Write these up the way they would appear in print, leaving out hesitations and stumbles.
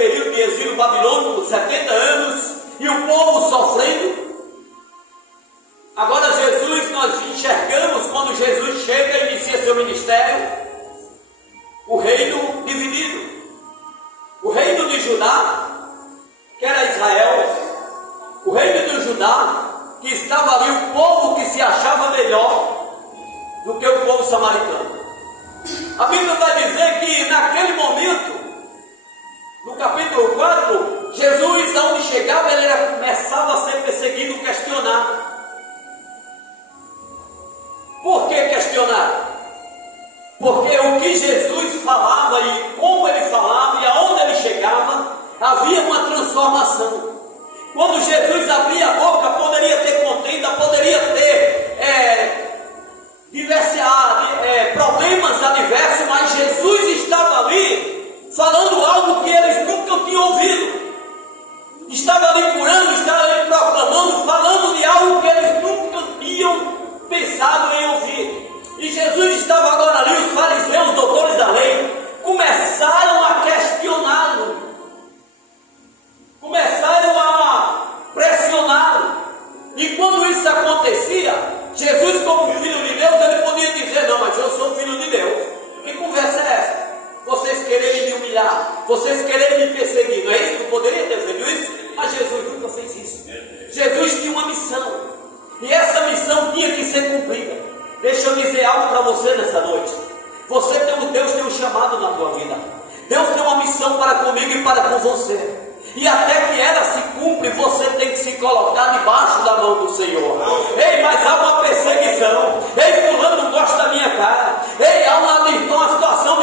período de exílio babilônico, 70 anos, e o povo sofrendo. Agora Jesus, nós enxergamos quando Jesus chega e inicia seu ministério, o reino dividido. O reino de Judá, que era Israel, o reino de Judá, que estava ali o povo que se achava melhor do que o povo samaritano. A Bíblia vai dizer que naquele momento, no capítulo 4, Jesus, aonde chegava, ele começava a ser perseguido, questionado. Por que questionar? Porque o que Jesus falava e como ele falava e aonde ele chegava, havia uma transformação. Quando Jesus abria a boca, poderia ter contenda, poderia ter problemas adversos, mas Jesus estava ali falando algo que eles nunca tinham ouvido. Estava ali curando, estava ali proclamando, falando de algo que eles nunca tinham pensado em ouvir. E Jesus estava agora ali, os fariseus, os doutores da lei, começaram a questioná-lo, começaram a pressioná-lo. E quando isso acontecia, Jesus, como filho de Deus, ele podia dizer: não, mas eu sou filho de Deus. Que conversa é essa? Vocês quererem me humilhar, vocês quererem me perseguir, não é isso? Eu poderia ter feito isso, mas Jesus nunca fez isso. Jesus tinha uma missão, e essa missão tinha que ser cumprida. Deixa eu dizer algo para você nessa noite. Deus tem um chamado na tua vida. Deus tem uma missão para comigo e para com você. E até que ela se cumpre, você tem que se colocar debaixo da mão do Senhor. Ei, mas há uma perseguição. Ei, fulano não gosta da minha cara. Ei, há uma situação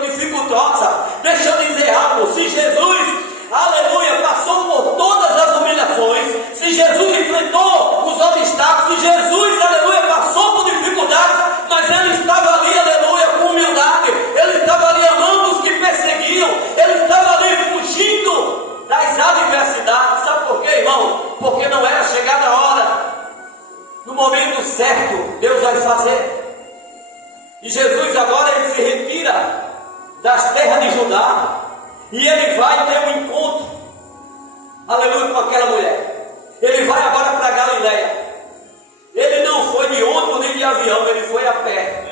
dificultosa. Deixa eu dizer algo. Se Jesus, aleluia, passou por todas as humilhações, se Jesus enfrentou os obstáculos, se Jesus, aleluia, passou por dificuldades, mas ele estava ali, aleluia, com humildade. Ele estava ali amando os que perseguiam. Ele estava ali fugindo das adversidades. Sabe por quê, irmão? Porque não era chegada a hora. No momento certo, Deus vai fazer. E Jesus agora ele se retira das terras de Judá e ele vai ter um encontro, aleluia, com aquela mulher. Ele vai agora para Galileia. Ele não foi de ônibus nem de avião, ele foi a pé.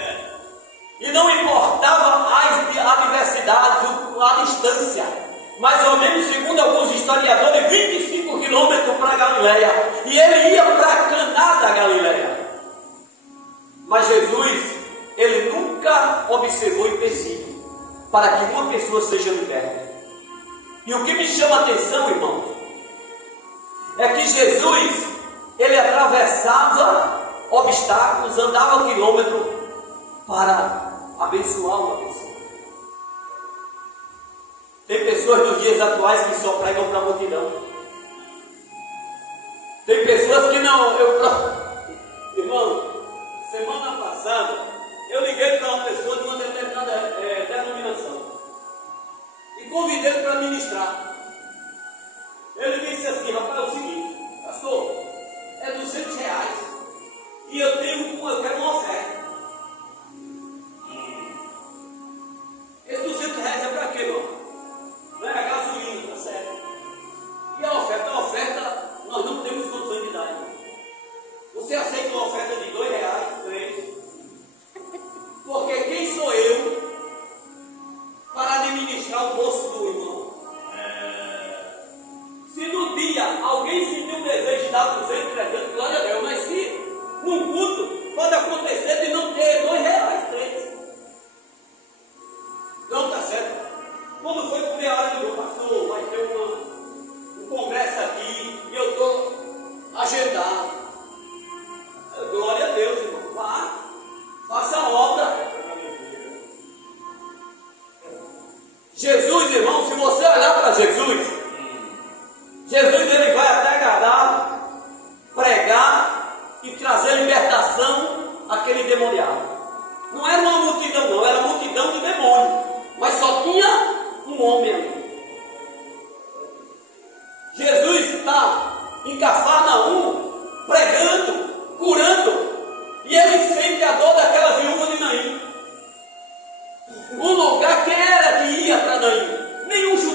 E não importava as adversidades, a distância. Mais ou menos, segundo alguns historiadores, 25 quilômetros para Galileia. E ele ia para Caná da Galileia. Mas Jesus, ele nunca observou empecilho para que uma pessoa seja liberta. E o que me chama a atenção, irmãos, é que Jesus, ele atravessava obstáculos, andava quilômetros para abençoar uma pessoa. Tem pessoas nos dias atuais que só pregam para a multidão. Tem pessoas que não. Irmão, semana passada eu liguei para uma pessoa de uma determinada denominação e convidei ele para ministrar. Ele disse assim: rapaz, é o seguinte, pastor, é R$200 e eu quero uma oferta. Esse R$200 é para quê, irmão? Não é a gasolina, tá certo? E a oferta nós não temos condições de dar. Você aceita uma oferta de R$2, 3? Porque quem sou eu para administrar o bolso do irmão? Se no dia alguém sentiu um desejo de dar 200, 300, glória a Deus, mas se num culto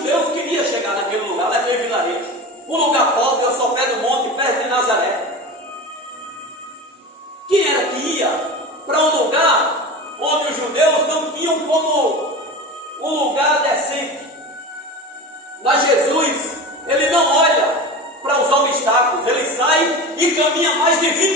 judeus queriam chegar naquele lugar, naquele vilarejo. Um lugar pobre, ao sopé do monte, perto de Nazaré. Quem era que ia para um lugar onde os judeus não tinham como um lugar decente? Mas Jesus, ele não olha para os obstáculos, ele sai e caminha mais de 20